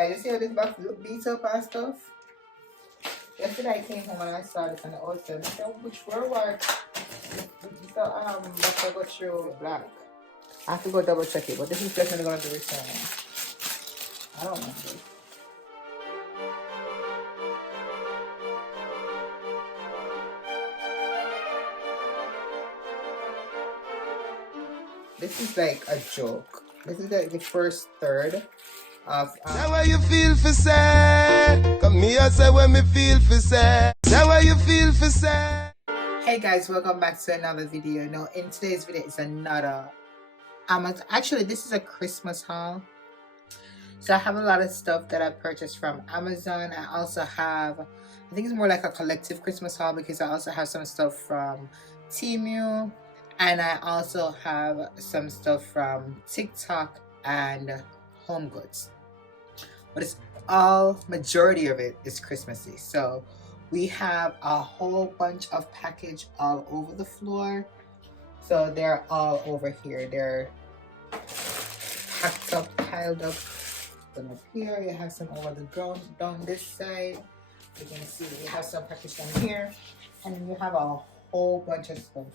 Guys, you see how this box look beat up and stuff? Yesterday I came home and I saw this on the outside. I said, which forward? So but I go through black. I have to go double check it, but this is definitely gonna be returned. I don't know this. This is like a joke. This is like the first third of Say what you feel for say. Come here, say what me feel for say. Say what you feel for say. Hey guys, welcome back to another video. Now in today's video is another actually this is a Christmas haul. So I have a lot of stuff that I purchased from Amazon. I also have, I think it's more like a collective Christmas haul because I also have some stuff from TEMU. And I also have some stuff from TikTok and Home Goods. But it's all, majority of it is Christmassy. So we have a whole bunch of package all over the floor. So they're all over here. They're packed up, piled up. Then up here, you have some over the ground down this side. You can see we have some package down here. And then you have a whole bunch of stuff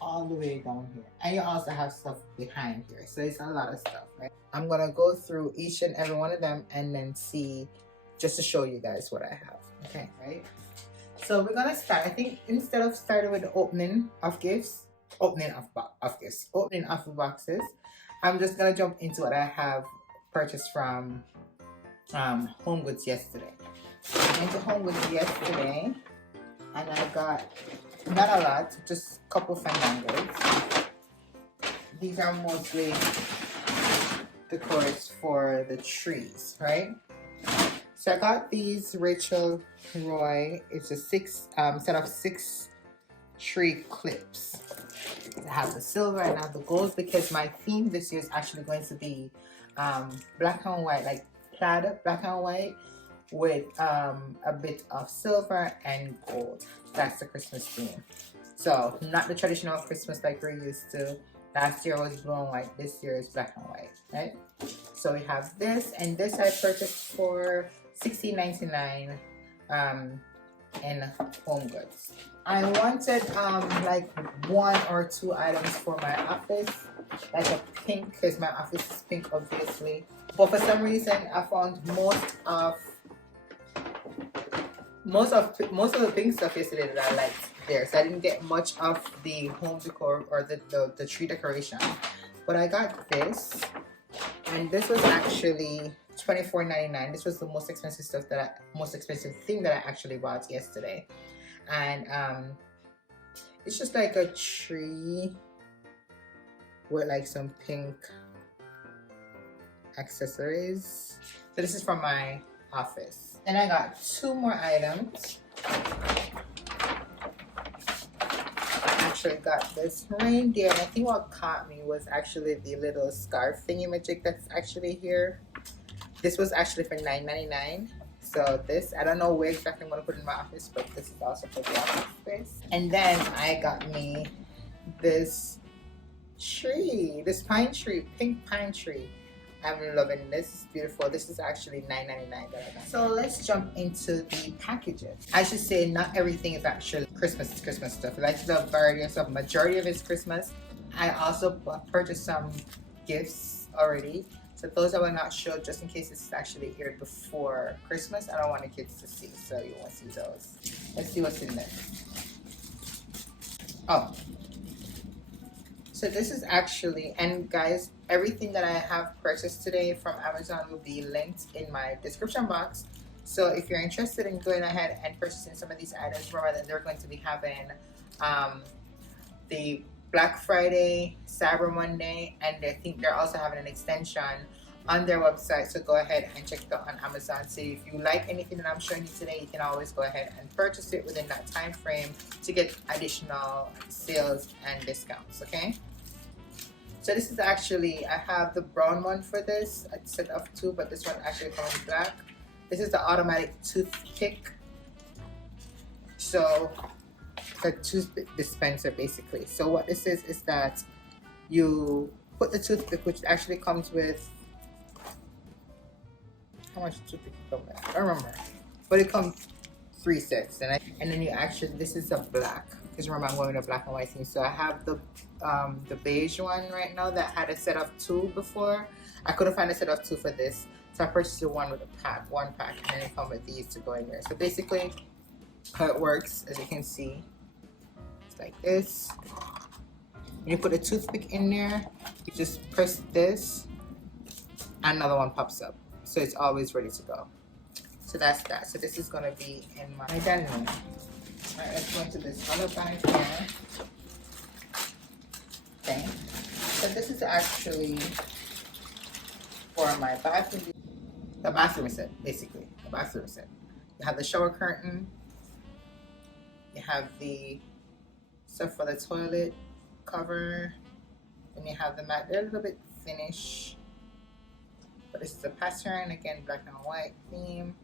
all the way down here, and you also have stuff behind here, so it's a lot of stuff, right? I'm gonna go through each and every one of them and then see, just to show you guys what I have. Okay, right? So we're gonna start, I think instead of starting with the opening of gifts, opening of the boxes, I'm just gonna jump into what I have purchased from Home Goods yesterday. I went to Home Goods yesterday and I got not a lot, just a couple fandangos. These are mostly decors for the trees, right? So I got these Rachel Roy. It's a set of 6 tree clips. I have the silver and I have the gold because my theme this year is actually going to be black and white, like plaid black and white with a bit of silver and gold. That's the Christmas theme. So not the traditional Christmas like we're used to. Last year was blue and white, this year is black and white, right? So we have this, and this I purchased for $16.99 in Home Goods. I wanted like 1 or 2 items for my office, like a pink, because my office is pink obviously. But for some reason I found most of the pink stuff yesterday that I liked there, so I didn't get much of the home decor or the tree decoration. But I got this, and this was actually $24.99. This was the most expensive thing that I actually bought yesterday, and it's just like a tree with like some pink accessories. So this is from my office. And I got 2 more items. I actually got this reindeer, and I think what caught me was actually the little scarf thingy-majig that's actually here. This was actually for $9.99. So this, I don't know where exactly I'm gonna put it in my office, but this is also for the office space. And then I got me this tree, this pine tree, pink pine tree. I'm loving this. It's beautiful. This is actually $9.99 that I got. So let's jump into the packages. I should say not everything is actually Christmas stuff. Like the variety of stuff, majority of it is Christmas. I also purchased some gifts already. So those I will not show just in case this is actually aired before Christmas. I don't want the kids to see, so you won't see those. Let's see what's in there. Oh. So this is actually, and guys, everything that I have purchased today from Amazon will be linked in my description box. So if you're interested in going ahead and purchasing some of these items, remember that they're going to be having the Black Friday, Cyber Monday, and I think they're also having an extension on their website. So go ahead and check it out on Amazon. So if you like anything that I'm showing you today, you can always go ahead and purchase it within that time frame to get additional sales and discounts, okay? So this is actually, I have the brown one for this, a set of 2, but this one actually comes black. This is the automatic toothpick. So a toothpick dispenser basically. So what this is that you put the toothpick, which actually comes with how much toothpick it come with. I don't remember, but it comes 3 sets, and then you actually, this is a black, because remember I'm going with a black and white theme. So I have the beige one right now that had a set of 2 before. I couldn't find a set of 2 for this, so I purchased the one with a pack, 1 pack, and then it comes with these to go in there. So basically how it works, as you can see, it's like this. When you put a toothpick in there, you just press this, and another one pops up, so it's always ready to go. So that's that. So this is gonna be in my dining room. All right, let's go into this other bag here. Okay, so this is actually for my bathroom, the bathroom set, basically, the bathroom set. You have the shower curtain, you have the stuff for the toilet cover, and you have the mat. They're a little bit thinnish, but this is a pattern, again, black and white theme.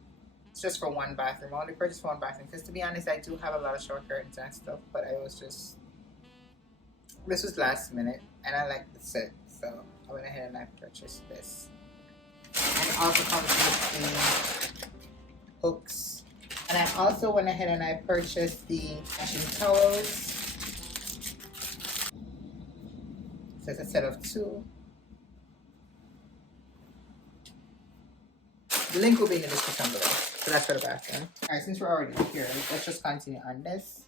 It's just for 1 bathroom. I only purchased for 1 bathroom because, to be honest, I do have a lot of shower curtains and stuff, but I was just, this was last minute and I like the set, so I went ahead and I purchased this. And it also comes with the hooks, and I also went ahead and I purchased the washing towels. So it's a set of 2. The link will be in the description below. So that's for the bathroom. Alright, since we're already here, let's just continue on this.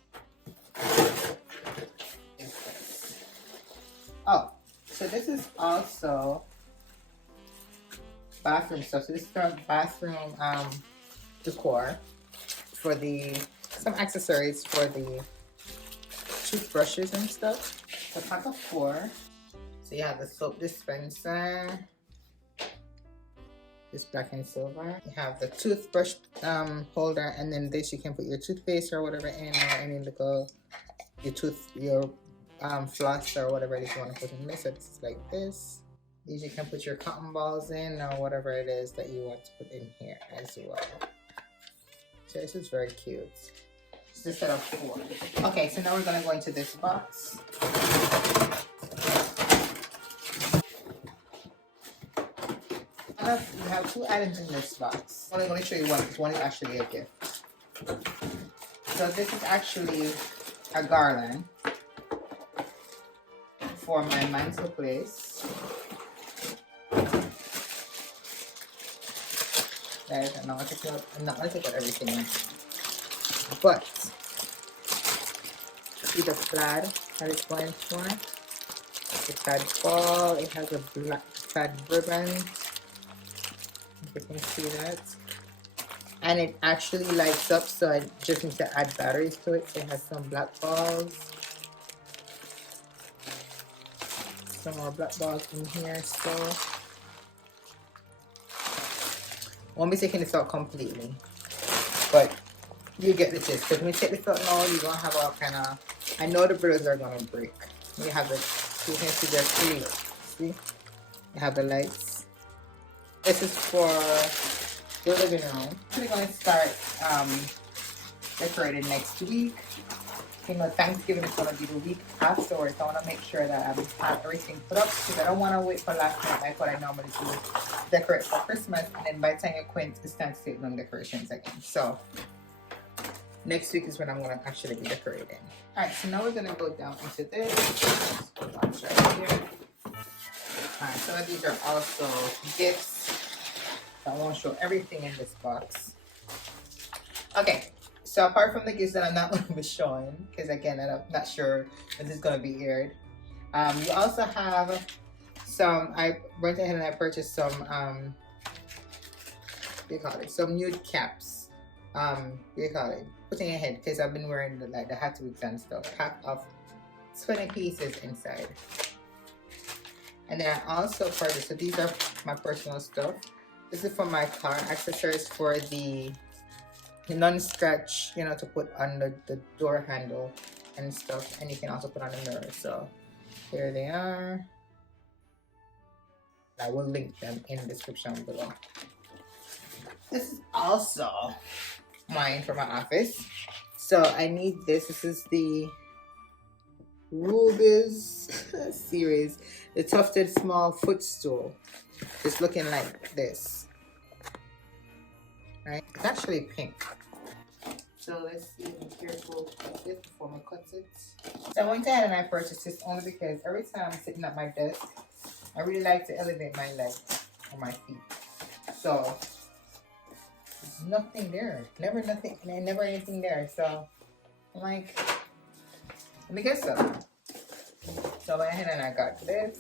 Oh, so this is also bathroom stuff. So this is the bathroom decor for some accessories for the toothbrushes and stuff. The pack of 4. So you have the soap dispenser. This black and silver. You have the toothbrush holder, and then this you can put your toothpaste or whatever in, or any little your floss or whatever it is you want to put in this. So this is like this. These you can put your cotton balls in, or whatever it is that you want to put in here as well. So this is very cute. It's a set of 4. Okay, so now we're gonna go into this box. We have 2 items in this box. I'm going to show you one. One is actually a gift. So this is actually a garland for my mantle place. Guys, I'm not going to take out everything in. But see the plaid that it's going for. The plaid ball. It has a black plaid ribbon. You can see that, and it actually lights up, so I just need to add batteries to it. So it has some black balls, some more black balls in here. So I won't be taking this out completely, but you get the gist. Because when you take this out now, you're gonna have all kind of, I know the bristles are gonna break. You have the, you can see they're clear. See, you have the lights. This is for your living room. We're going to start decorating next week. You know, Thanksgiving is going to be the week afterwards. I want to make sure that I have everything put up, because I don't want to wait for last minute like what I normally do, decorate for Christmas, and then by the time you quit, it's time to take on decorations again. So next week is when I'm going to actually be decorating. Alright, so now we're going to go down into this. Box right here. Alright, some of these are also gifts. I won't show everything in this box. Okay, so apart from the gifts that I'm not going to be showing, because again, I'm not sure if this is going to be aired. You also have some, I went ahead and I purchased some, what do you call it? Some nude caps. What do you call it? Putting your head, because I've been wearing the hat wigs and stuff. Pack of 20 pieces inside. And then I also purchased, so these are my personal stuff. This is for my car, accessories for the non-scratch, you know, to put on the door handle and stuff. And you can also put on the mirror. So here they are. I will link them in the description below. This is also mine for my office. So I need this. This is the Rubies series, the tufted small footstool. It's looking like this. right? It's actually pink. So let's see, be careful cut it before I cut it. So I went ahead and I purchased this only because every time I'm sitting at my desk, I really like to elevate my legs or my feet. So there's nothing there. Never nothing, never anything there. So I'm like, let me get some. So I went ahead and I got this.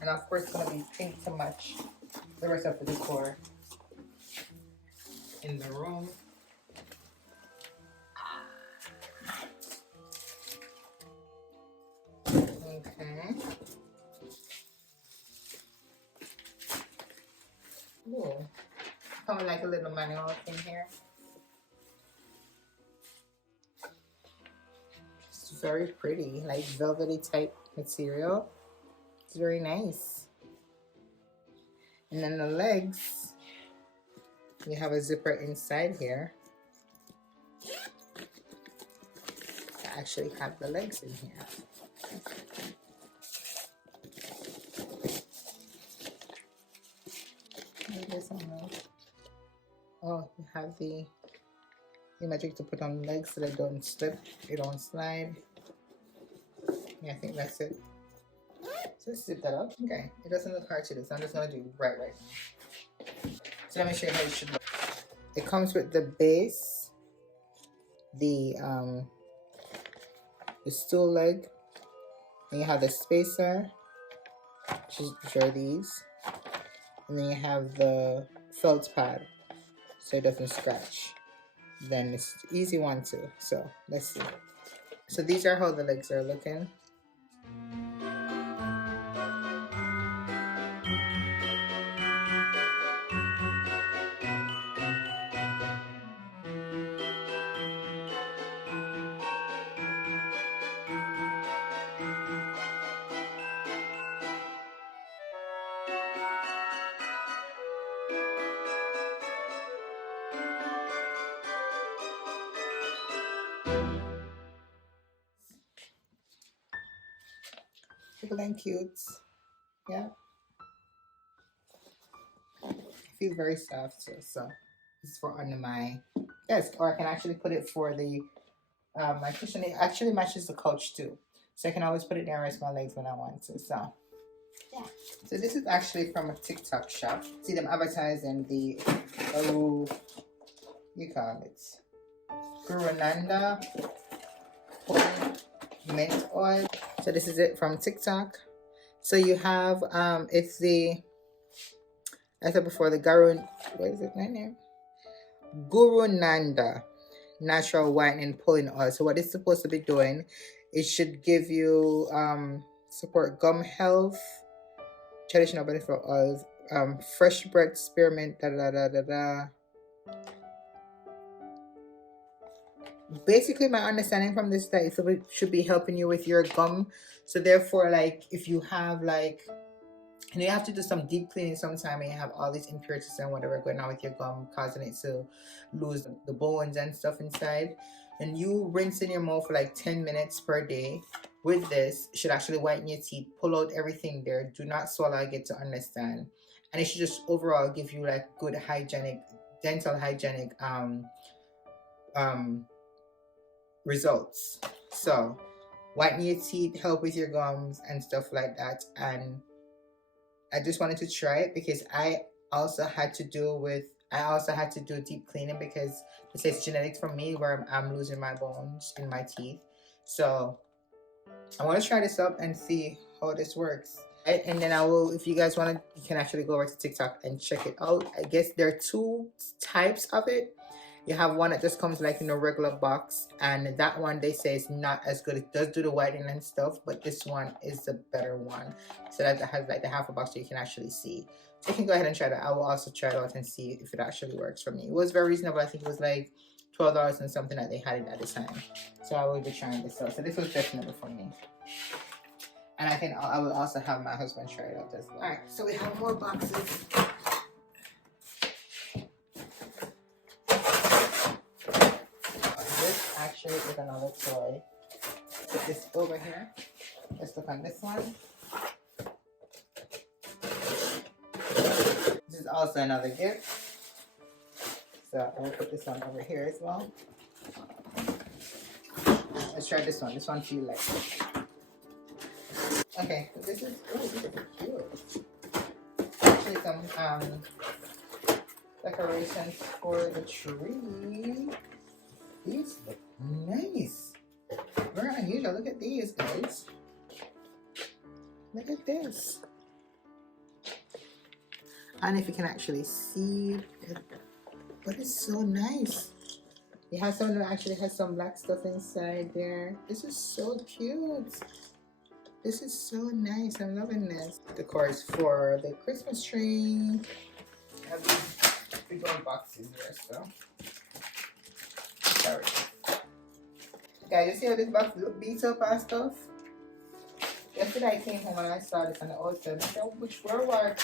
And of course it's gonna be pink to match the rest of the decor in the room. Okay. Ooh. Kind of like a little manual thing here. It's very pretty, like velvety type material. It's very nice. And then the legs, you have a zipper inside here. I actually have the legs in here. Oh, you have the magic to put on legs so they don't slip, they don't slide. Yeah, I think that's it. So let's zip that up. Okay, it doesn't look hard to do, so I'm just gonna do right now. So let me show you how it should look. It comes with the base, the stool leg, and you have the spacer, which are these, and then you have the felt pad so it doesn't scratch. Then it's easy one too. So let's see. So these are how the legs are looking. People and cute. Yeah. I feel very soft too. So this is for under my desk. Or I can actually put it for the my cushion. It actually matches the couch too. So I can always put it there and rest my legs when I want to. So yeah. So this is actually from a TikTok shop. See them advertising the you call it Gurunanda mint oil. So this is it from TikTok. So you have it's the, I said before, the what is it my name? Gurunanda natural whitening pulling oil. So what it's supposed to be doing, it should give you support gum health, traditional benefit oils, fresh breath spearmint, Basically my understanding from this is that it should be helping you with your gum. So therefore, like if you have like, and you have to do some deep cleaning sometime and you have all these impurities and whatever going on with your gum, causing it to lose the bones and stuff inside, and you rinse in your mouth for like 10 minutes per day with this, it should actually whiten your teeth, pull out everything there, do not swallow, I get to understand, and it should just overall give you like good hygienic, dental hygienic results. So whiten your teeth, help with your gums and stuff like that. And I just wanted to try it because I also had to do deep cleaning because it says genetics from me where I'm losing my bones in my teeth. So I want to try this up and see how this works. Right? And then I will, if you guys want to, you can actually go over to TikTok and check it out. I guess there are two types of it. You have one that just comes like in a regular box, and that one they say is not as good. It does do the whitening and stuff, but this one is the better one. So that has like the half a box so you can actually see. So you can go ahead and try that. I will also try it out and see if it actually works for me. It was very reasonable. I think it was like $12 and something that they had it at the time. So I will be trying this out. So this was definitely for me. And I will also have my husband try it out as well. Alright, so we have more boxes. Actually is another toy. Put this over here. Let's look on this one. This is also another gift. So I'll put this one over here as well. Let's try this one. This one feels like. Okay, so this is cute. Actually, some decorations for the tree. These look nice. Very unusual. Look at these, guys. Look at this. I don't know if you can actually see it, but it's so nice. It has some that actually has some black stuff inside there. This is so cute. This is so nice. I'm loving this. Decor is for the Christmas tree. I have these big old boxes here, so. Sorry. Guys, you see how this box look beat up and stuff? Yesterday I came home and I saw this on the outside. I said, which were what?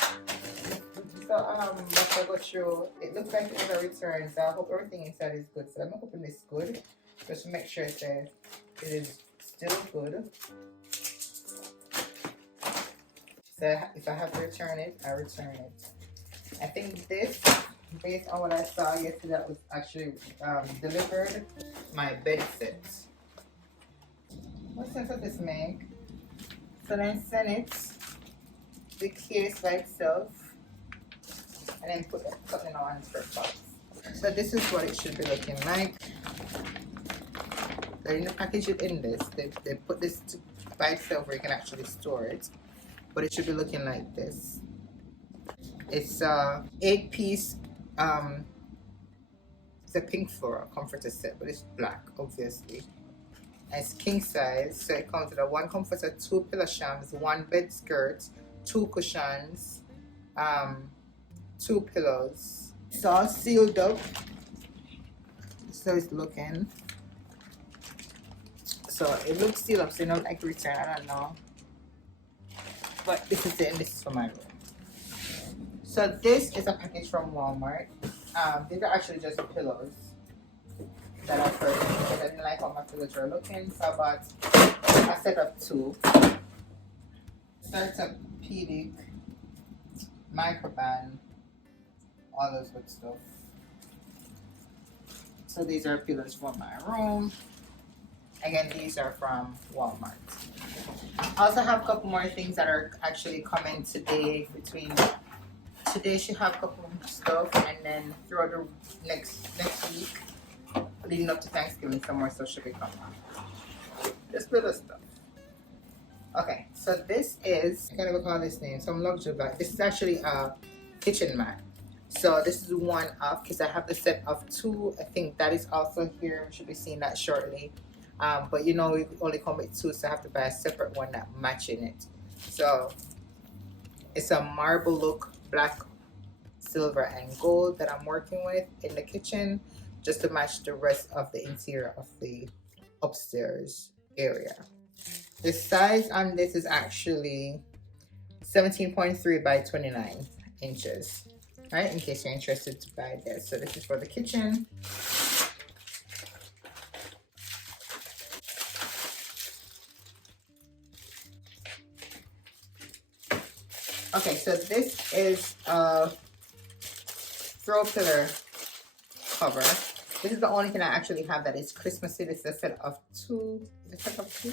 So but I go through. It looks like it was a return, so I hope everything inside is good. So I'm hoping it's good. Just to make sure that it is still good. So if I have to return it, I return it. I think this, based on what I saw yesterday, that was actually delivered. My bed set. What sense does this make? So then send it the case by itself, and then put something on for box. So this is what it should be looking like. They didn't package it in this. They put this by itself where you can actually store it. But it should be looking like this. It's a 8-piece. It's a pink floral comforter set, but it's black, obviously. And it's king size, so it comes with a 1 comforter, 2 pillow shams, 1 bed skirt, 2 cushions, 2 pillows. It's all sealed up. So it's looking. So it looks sealed up, so you know, like return. I don't know. But this is it, and this is for my room. So this is a package from Walmart. These are actually just pillows that I purchased because I didn't like how my pillows were looking. So I bought a set of 2. Orthopedic, microban, all those good stuff. So these are pillows for my room. Again, these are from Walmart. I also have a couple more things that are actually coming today. Today should have a couple of stuff, and then throughout the next week, leading up to Thanksgiving, some more stuff should be coming. Just little stuff. Okay, so this is, I can't even call this name, some luxury bag. This is actually a kitchen mat. So this is one of, because I have the set of 2. I think that is also here. We should be seeing that shortly. But you know, we only come with 2, so I have to buy a separate one that matching it. So it's a marble look, black, silver, and gold that I'm working with in the kitchen, just to match the rest of the interior of the upstairs area. The size on this is actually 17.3 by 29 inches. Right, in case you're interested to buy this. So this is for the kitchen. Okay, so this is a throw pillar cover. This is the only thing I actually have that is Christmassy. This is a set of 2. Is it a set of 2?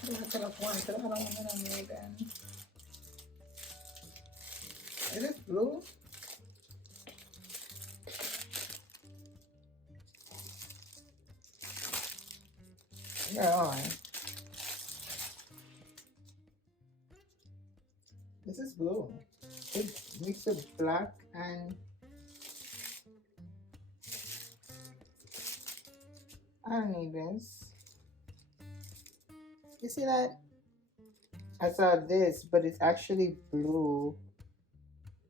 This is a set of 1. So I don't want it on me then. Is this blue? Yeah, all right. This is blue. It's mixed with black and I don't need this. You see that? I saw this, but it's actually blue.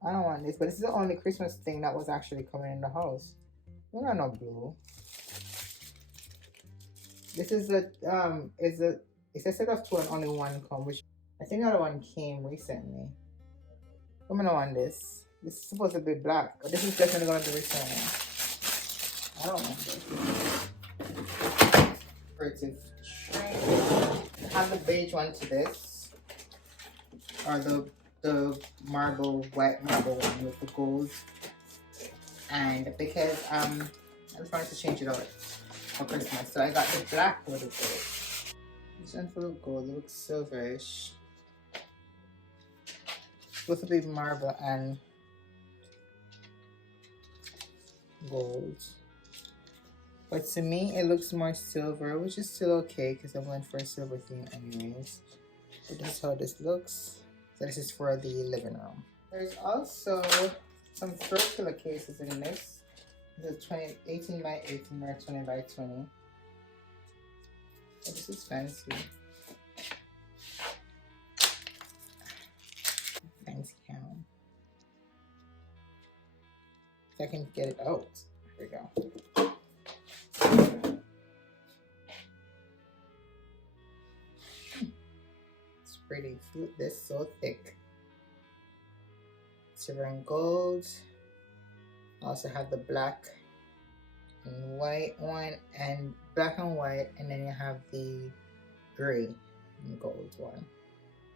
I don't want this, but this is the only Christmas thing that was actually coming in the house. We don't know blue. This is it's a set of 2 and only 1 come, which I think the other one came recently. I'm gonna want this. This is supposed to be black, but this is definitely gonna be returning. I don't want this. Creative shrink. I have the beige one to this, or the marble, white marble one with the gold And because I just wanted to change it out for Christmas, so I got the black with the gold. This one's full of gold. It looks silverish. It's supposed to be marble and gold, but to me it looks more silver, which is still okay because I went for a silver theme anyways. But this is how this looks. So this is for the living room. There's also some throw pillow cases in this. It's a 18 by 18 or 20 by 20. Oh, this is fancy. Fancy gown. If I can get it out. There we go. It's pretty. Feel this so thick. Silver and gold. Also have the black and white one, and black and white, and then you have the gray and gold one.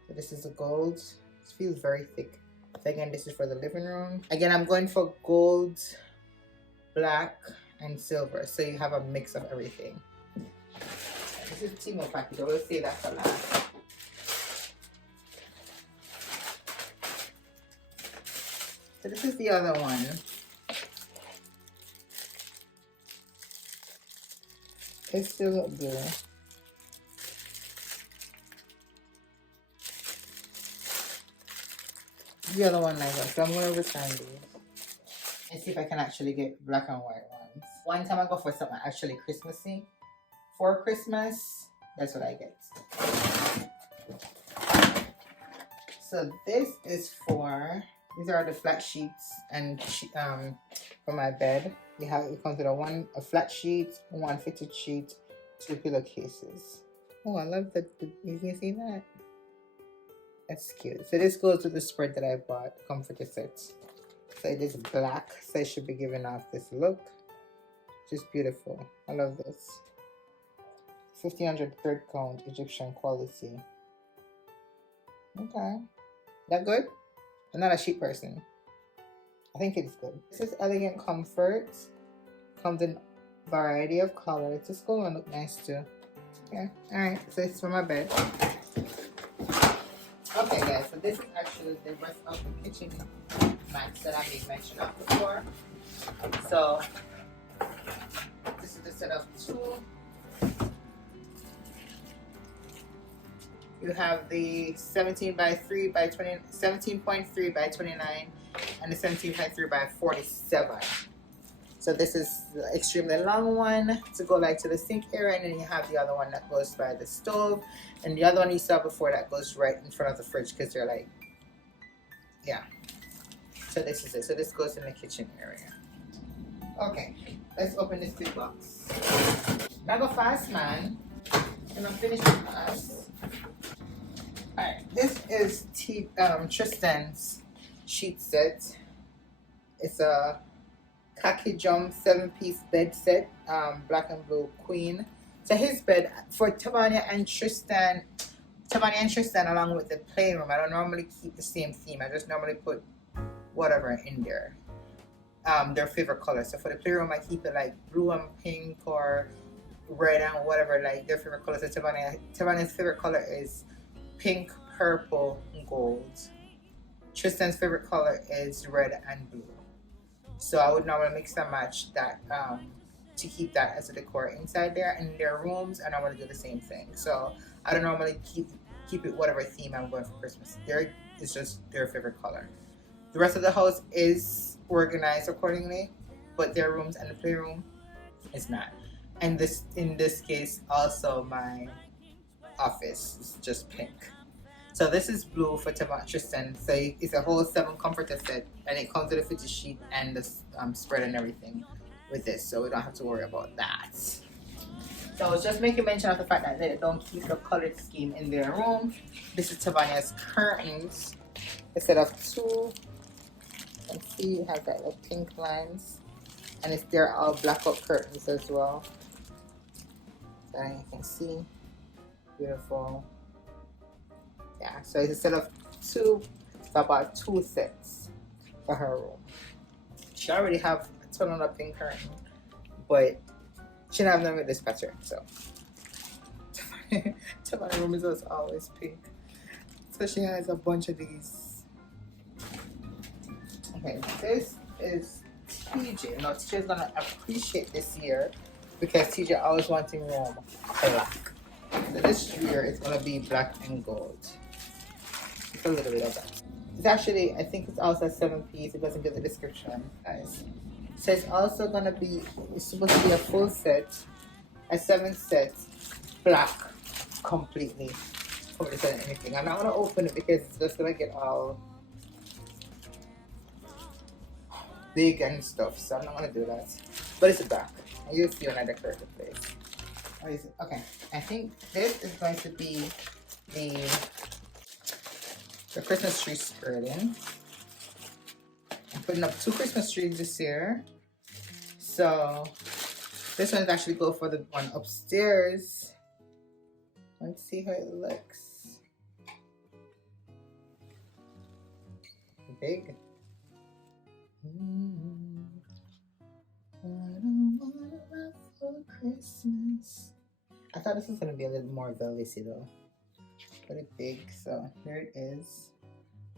So this is the gold. It feels very thick. So again, this is for the living room. Again, I'm going for gold, black, and silver. So you have a mix of everything. This is the TEMU package. I will say that for last. So this is the other one. It still looks blue. The other one like that. So I'm going to return these and see if I can actually get black and white ones. One time I go for something actually Christmassy. For Christmas, that's what I get. So this is for, these are the flat sheets and for my bed. It comes with a flat sheet, one fitted sheet, 2 pillowcases. Oh, I love that. You can see that? That's cute. So this goes with the spread that I bought, comforter set. So it is black, so it should be giving off this look. Just beautiful. I love this. 1500 third count Egyptian quality. Okay. That good? I'm not a sheep person. I think it's good. This is Elegant Comfort. Comes in a variety of colors. This gold one look nice too. Yeah. Alright, so this is for my bed. Okay guys, so this is actually the rest of the kitchen mats that I made mention of before. So this is the set of 2. You have the 17 by 3 by 20, 17.3 by 29, and the 17.3 by 47. So this is the extremely long one to go like to the sink area, and then you have the other one that goes by the stove, and the other one you saw before that goes right in front of the fridge because they're like, yeah. So this is it. So this goes in the kitchen area. Okay, let's open this big box. Now go fast, man. And I'm finished with us. Alright, this is Tristan's sheet set. It's a khaki jump 7-piece bed set, black and blue queen. So his bed for Tavania and Tristan along with the playroom. I don't normally keep the same theme. I just normally put whatever in there. Their favorite color. So for the playroom, I keep it like blue and pink or red and whatever, like their favorite color. So Tavania's favorite color is pink, purple, and gold. Tristan's favorite color is red and blue. So I would normally mix and match that to keep that as a decor inside there. And in their rooms, I normally do the same thing. So I don't normally keep it whatever theme I'm going for Christmas. It's just their favorite color. The rest of the house is organized accordingly, but their rooms and the playroom is not. And this, in this case, also my office is just pink. So this is blue for Tristan. So it's a whole 7 comforter set, and it comes with a fitted sheet and the spread and everything with this, so we don't have to worry about that. So I was just making mention of the fact that they don't keep the colored scheme in their room. This is Tavania's curtains. A set of 2. You can see it has that little pink lines, and they're all blackout curtains as well. So you can see, beautiful. Yeah, so it's a set of 2, so about 2 sets for her room. She already have turn on a pink curtain, but she didn't have none with this pattern, so my room is just always pink. So she has a bunch of these. Okay, this is TJ. Now TJ's gonna appreciate this year because TJ always wanting room black. So this year it's gonna be black and gold. It's a little bit of that. It's actually, I think it's also a 7-piece. It doesn't give the description, guys. So it's also gonna be, it's supposed to be a full set, a 7 set, black, completely. Anything. I'm not gonna open it because it's just gonna get all big and stuff. So I'm not gonna do that. But it's black. You'll see when I decorate the place. What is it? Okay, I think this is going to be the Christmas tree skirting. I'm putting up 2 Christmas trees this year. So this one is actually go for the one upstairs. Let's see how it looks. Big. I don't wanna run for Christmas. I thought this was gonna be a little more velvety though. Pretty big, so here it is.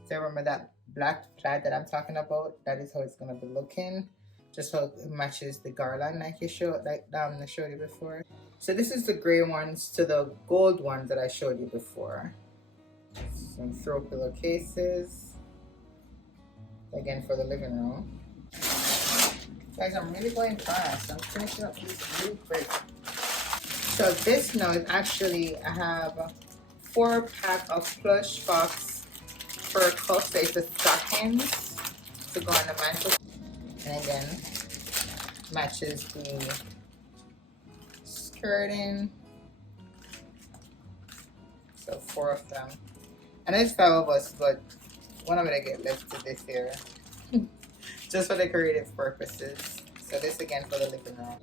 So remember that black plaid that I'm talking about? That is how it's gonna be looking. Just so it matches the garland like I showed you before. So this is the gray ones to the gold ones that I showed you before. Some throw pillowcases. Again for the living room. Guys, I'm really going fast. I'm finishing up these really quick. So this now is actually, I have 4-pack of plush box fur cuffs. It's the stockings to go on the mantle. And again, matches the skirting. So 4 of them. And there's 5 of us, but one I'm gonna get left to this here. Just for decorative purposes. So this again for the living room.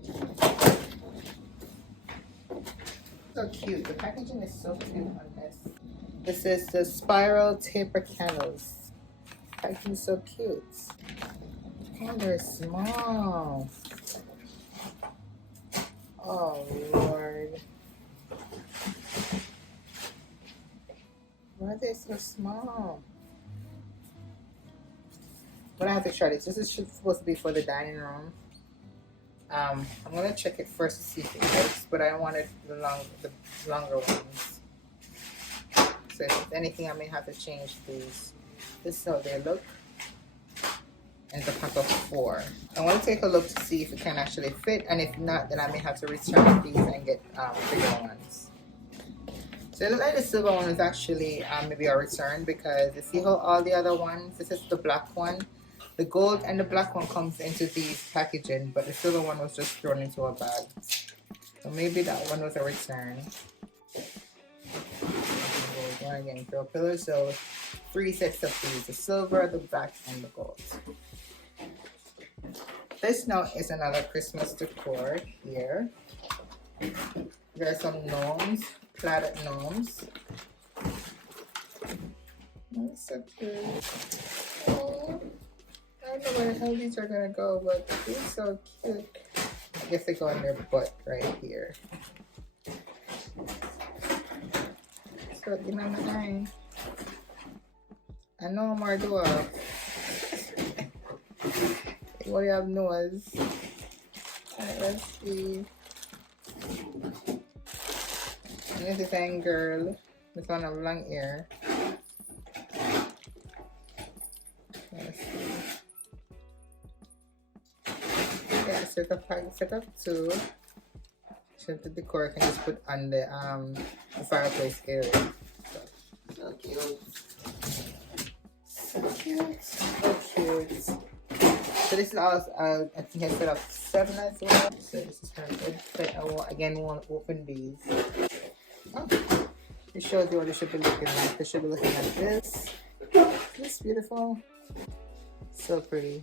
So cute. The packaging is so cute on this. This is the spiral taper candles. Packaging is so cute. And they're small. Oh Lord. Why are they so small? But I have to try this. This is supposed to be for the dining room. I'm gonna check it first to see if it works, but I wanted the longer ones. So if anything, I may have to change these. This is how they look. And it's a pack of 4. I want to take a look to see if it can actually fit, and if not, then I may have to return these and get bigger ones. So it looks like the silver one is actually maybe a return, because you see how all the other ones, this is the black one. The gold and the black one comes into these packaging, but the silver one was just thrown into a bag. So maybe that one was a return. Again, throw pillars. So 3 sets of these: the silver, the black, and the gold. This now is another Christmas decor here. There are some gnomes, plaid gnomes. That's so cute. Oh, I don't know where the hell these are gonna go, but they're so cute. I guess they go on their butt right here. So, you know my eye. I know more do up. What do you have nose? Alright, let's see. And this is a girl. This one have long ear. Let's see. Yeah, set up 2. So the decor can just put on the fireplace area. So cute. So cute. So cute. So this is also, I think I set up 7 as well. So this is her website. I won't open these. Oh, it shows you what it should be looking like. It should be looking like this. It's beautiful. So pretty.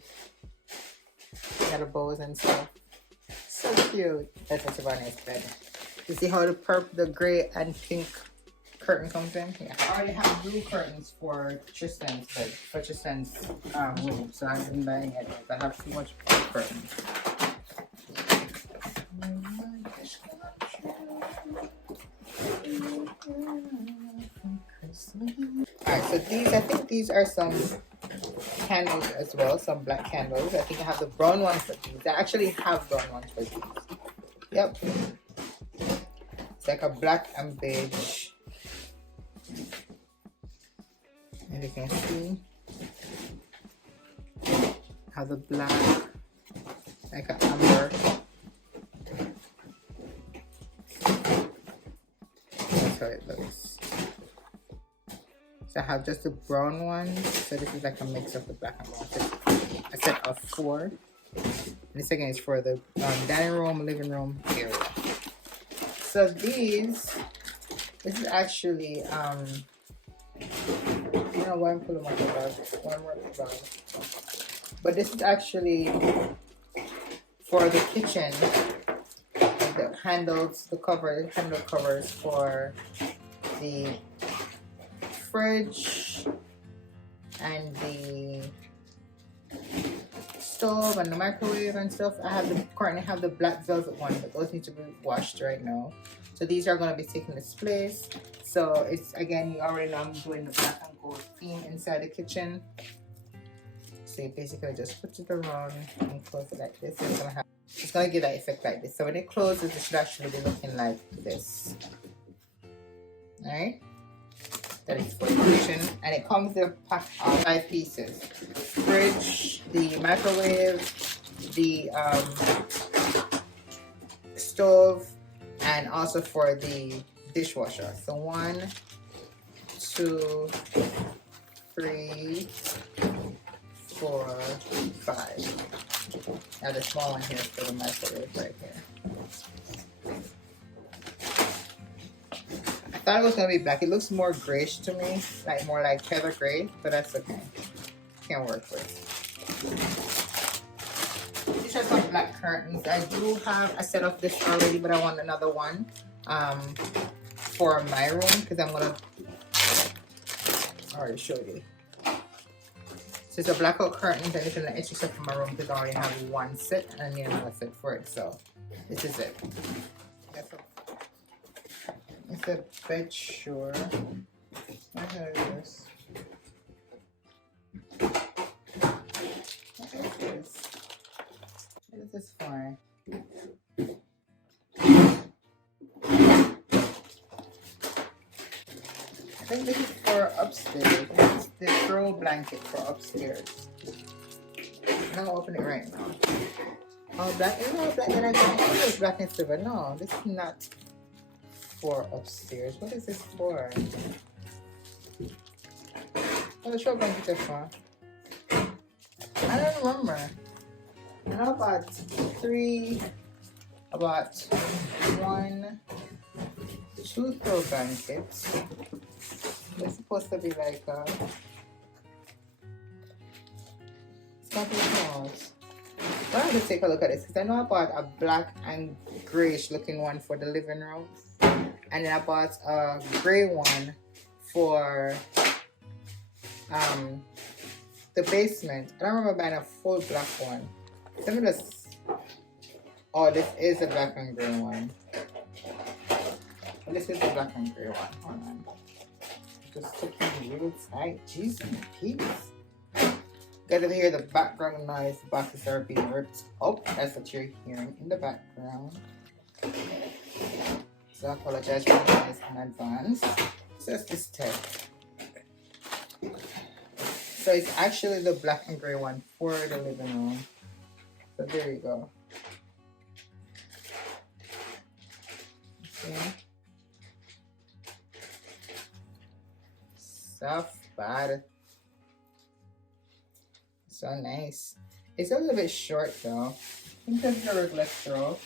Got the bows and stuff. So cute. That's what Savannah's bed. You see how the gray and pink curtain comes in. Yeah, I already have blue curtains for Tristan's bed, for Tristan's room, so I didn't buy any others. I have too much blue curtains. Alright, so these, I think these are some candles as well, some black candles. I think I have the brown ones for these. I actually have brown ones for these. Yep. It's like a black and beige. As you can see, I have the black, like an amber. That's how it looks. So I have just the brown ones. So this is like a mix of the black and brown. So a set of 4. And the second is for the dining room, living room area. So this is actually, you know why I'm pulling my bag? One more bag. But this is actually for the kitchen. The handles, the handle covers for the fridge and the stove and the microwave and stuff. Currently have the black velvet one, but those need to be washed right now. So these are going to be taking this place. So it's, again, you already know I'm doing the black and gold theme inside the kitchen. So you basically just put it around and close it like this. It's gonna give that effect like this. So when it closes, it should actually be looking like this. Alright? That is for the kitchen. And it comes in a pack of 5 pieces. Fridge, the microwave, the stove, and also for the dishwasher. So 1, 2, 3, 4, 5. Now the small one here is for the microwave right here. I thought it was gonna be black. It looks more grayish to me, like more like heather gray, but that's okay. Can work with. These are some black curtains. I do have a set of this already, but I want another one for my room because I'm gonna. I already showed you. So it's a blackout curtain that is in the extra set for my room because I already have one set and I need another set for it. So this is it. It's a bed sure. What is this? What is this? What is this for? I think this is for upstairs. It's the throw blanket for upstairs. I'll open it right now. Oh, black. You know, black that I got. It was black and silver. No, this is not for upstairs. What is this for? What the throw blanket is for? I don't remember. I know about 3. About 1, 2 throw blankets. It's supposed to be like it's not close. I have to take a look at this because I know I bought a black and grayish looking one for the living room, and then I bought a gray one for the basement. I don't remember buying a full black one. Let me just. Oh, this is a black and gray one. This is the black and gray one. Hold on. Just taking real tight. Jeez and peace. Guys, if you hear the background noise, the boxes are being ripped up. That's what you're hearing in the background. So I apologize for the noise in advance. So that's this test. So it's actually the black and gray one for the living room. So there you go. Okay. Soft bad. So nice. It's a little bit short though. I think that's the regular throw.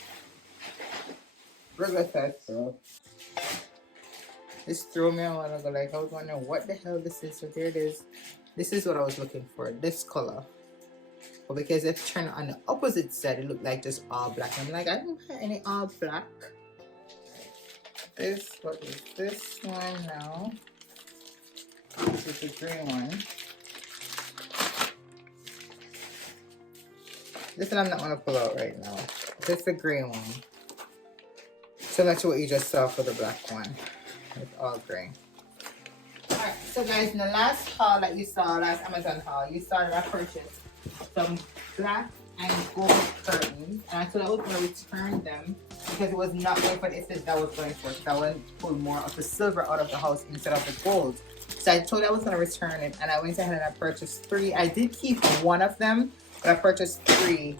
Regular size throw. This threw me a while ago. Like I was wondering what the hell this is. So there it is. This is what I was looking for. This color. But because if you turn it on the opposite side, it looked like just all black. I'm like, I don't have any all black. this. What is this one now? This is the green one. This one I'm not gonna pull out right now. This is the green one. Similar to what you just saw for the black one. It's all green. Alright, so guys, in the last haul that you saw, last Amazon haul, you saw that I purchased some black and gold curtains. And I thought I was going to return them because it was not going for the essence that I was going for. So I wanted to pull more of the silver out of the house instead of the gold. So I told I was going to return it, and I went ahead and I purchased 3. I did keep one of them, but I purchased 3.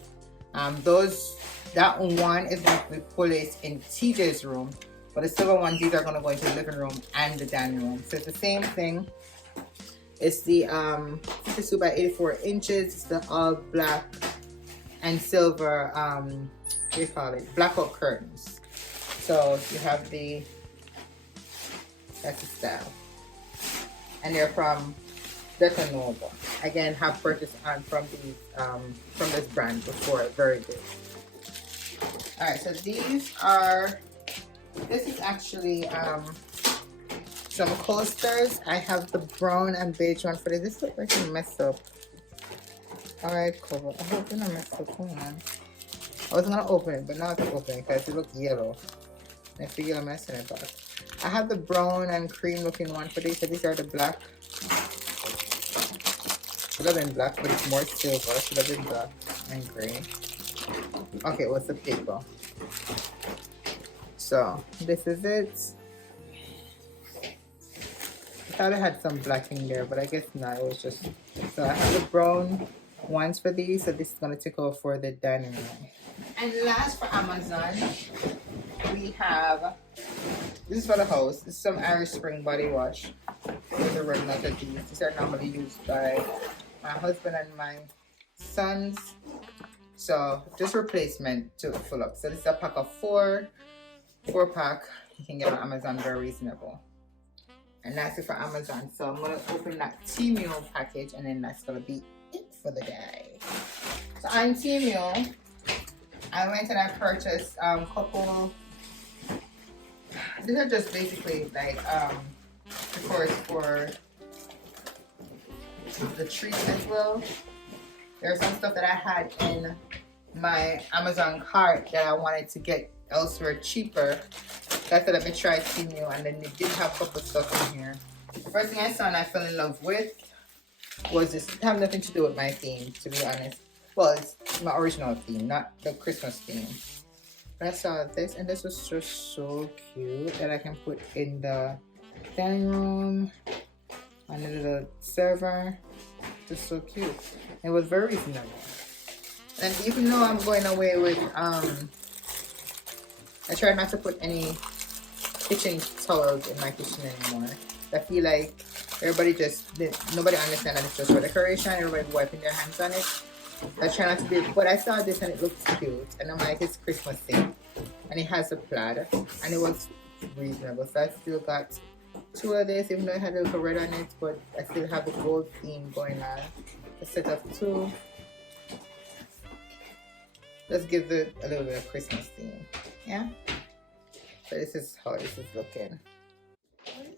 That one is going to be placed in TJ's room, but the silver ones, these are going to go into the living room and the dining room. So it's the same thing. It's the 52 by 84 inches. It's the all black and silver, what do you call it? Blackout curtains. So you have that's the style. And they're from TEMU. Again, have purchased from this brand before. Very good. Alright, so this is actually some coasters. I have the brown and beige one for this. This looks like a mess up. Alright, cover. I hope it's not messed up. Come on. I was gonna open it, but now I can open it because it looks yellow. And I figure I'm messing it back. I have the brown and cream looking one for these. So these are the black. Should have been black, but it's more silver. Should have been black and gray. Okay, what's the paper? So this is it. I thought I had some black in there, but I guess not. It was just. So I have the brown ones for these. So this is gonna take over for the dining room. And last for Amazon, we have. This is for the house. This is some Irish Spring body wash. These are regular of these. These are normally used by my husband and my sons. So just replacement to fill up. So this is a pack of 4 pack. You can get on Amazon, very reasonable. And that's it for Amazon. So I'm gonna open that TEMU package, and then that's gonna be it for the day. So on TEMU, I went and I purchased a couple. These are just basically like decors for the tree as well. There's some stuff that I had in my Amazon cart that I wanted to get elsewhere cheaper. So I thought let me try TEMU, and then they did have a couple stuff in here. The first thing I saw and I fell in love with was this. It had nothing to do with my theme, to be honest. Well, it's my original theme, not the Christmas theme. But I saw this, and this was just so cute that I can put in the dining room on the little server. Just so cute. It was very reasonable. And even though I'm going away with I try not to put any kitchen towels in my kitchen anymore. I feel like nobody understands that it's just for decoration. Everybody wiping their hands on it. I try not to do it, but I saw this and it looks cute, and I'm like, it's Christmas thing, and it has a plaid, and it was reasonable. So I still got 2 of this, even though it had a little red on it, but I still have the gold theme going on. A set of 2. Let's give it a little bit of Christmas theme. Yeah. So this is how this is looking.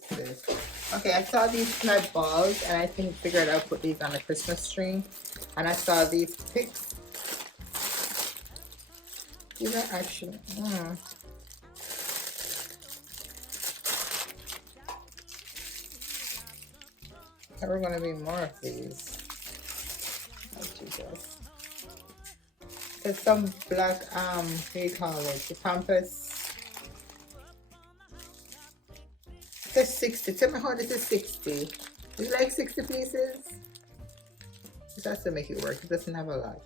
What is this? Okay, I saw these flat balls, and I figured I'll put these on the Christmas tree. And I saw these picks. These are actually. There are gonna be more of these. Oh Jesus. There's some black what do you call it? The pampas. It's 60. Tell me how this is 60. Is it like 60 pieces? This has to make it work. It doesn't have a lot.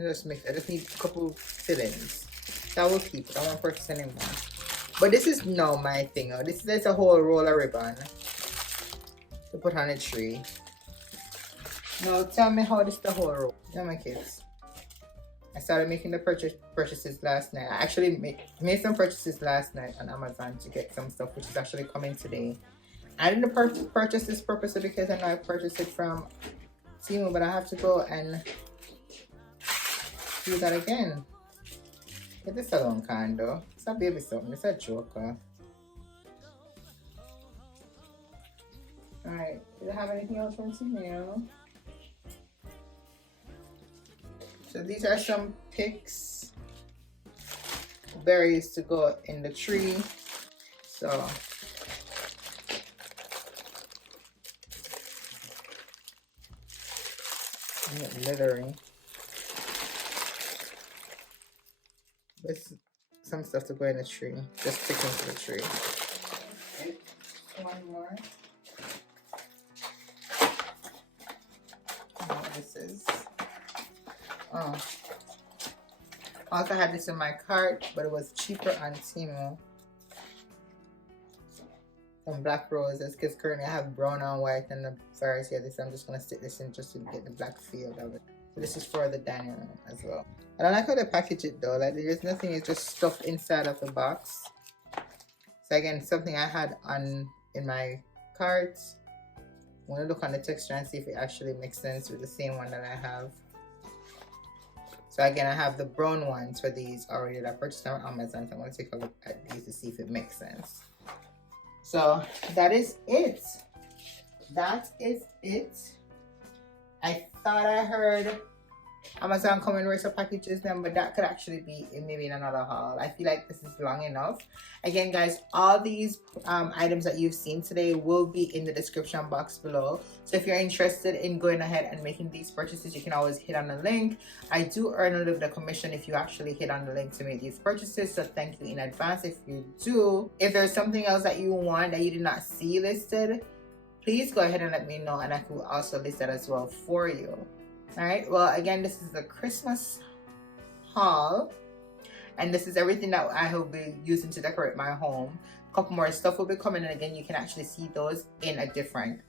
I just need a couple fill-ins. That will keep it. I won't purchase anymore. But this is my thing. This is a whole roll of ribbon to put on a tree. Now tell me how this is the whole roll. Yeah, my kids. I started making the purchases last night. I actually made some purchases last night on Amazon to get some stuff, which is actually coming today. I didn't purchase this purposely because I know I purchased it from TEMU, but I have to go and do that again. Get this alone, kind though. It's a baby something. It's a joker. Alright, do you have anything else from TEMU? So these are some picks, berries to go in the tree. So littering. There's some stuff to go in the tree. Just sticking to the tree. Okay. One more. I don't know what this is. Oh. I also had this in my cart, but it was cheaper on TEMU. Some black roses, because currently I have brown and white and the various here. I'm just gonna stick this in just to get the black feel of it. So this is for the dining room as well. I don't like how they package it though. Like there's nothing, it's just stuffed inside of the box. So again, something I had in my cart. I want to look on the texture and see if it actually makes sense with the same one that I have. So again, I have the brown ones for these already that I purchased on Amazon. So I'm going to take a look at these to see if it makes sense. So that is it. That is it. I thought I heard Amazon coming with some packages then, but that could actually be maybe in another haul. I feel like this is long enough. Again, guys, all these items that you've seen today will be in the description box below. So if you're interested in going ahead and making these purchases, you can always hit on the link. I do earn a little bit of commission if you actually hit on the link to make these purchases, so thank you in advance if you do. If there's something else that you want that you did not see listed, please go ahead and let me know, and I can also list that as well for you. All right, well, again, this is the Christmas haul, and this is everything that I will be using to decorate my home. A couple more stuff will be coming, and again, you can actually see those in a different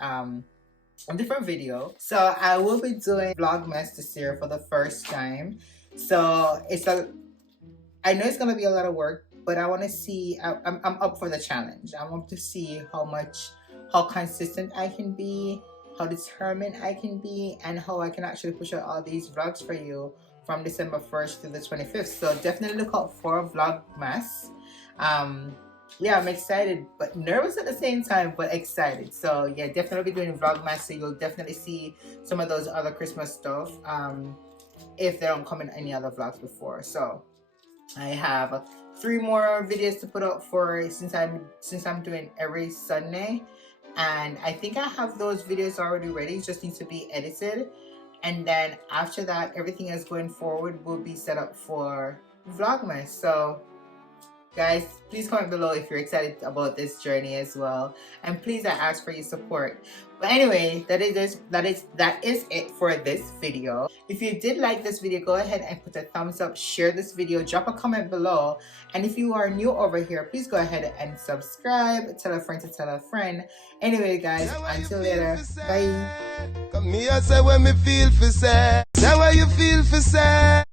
video. So I will be doing Vlogmas this year for the first time. So I know it's gonna be a lot of work, but I want to see. I'm up for the challenge. I want to see how consistent I can be, how determined I can be, and how I can actually push out all these vlogs for you from December 1st to the 25th. So definitely look out for Vlogmas. Yeah, I'm excited, but nervous at the same time, but excited. So yeah, definitely be doing Vlogmas, so you'll definitely see some of those other Christmas stuff if they don't come in any other vlogs before. So I have 3 more videos to put out for since I'm doing every Sunday. And I think I have those videos already ready, just need to be edited. And then after that, everything else going forward will be set up for Vlogmas. So guys, please comment below if you're excited about this journey as well. And please, I ask for your support. But anyway, that is it for this video. If you did like this video, go ahead and put a thumbs up, share this video, drop a comment below. And if you are new over here, please go ahead and subscribe, tell a friend to tell a friend. Anyway, guys, until later, bye. Come here, say when me feel for say. Say what you feel for say.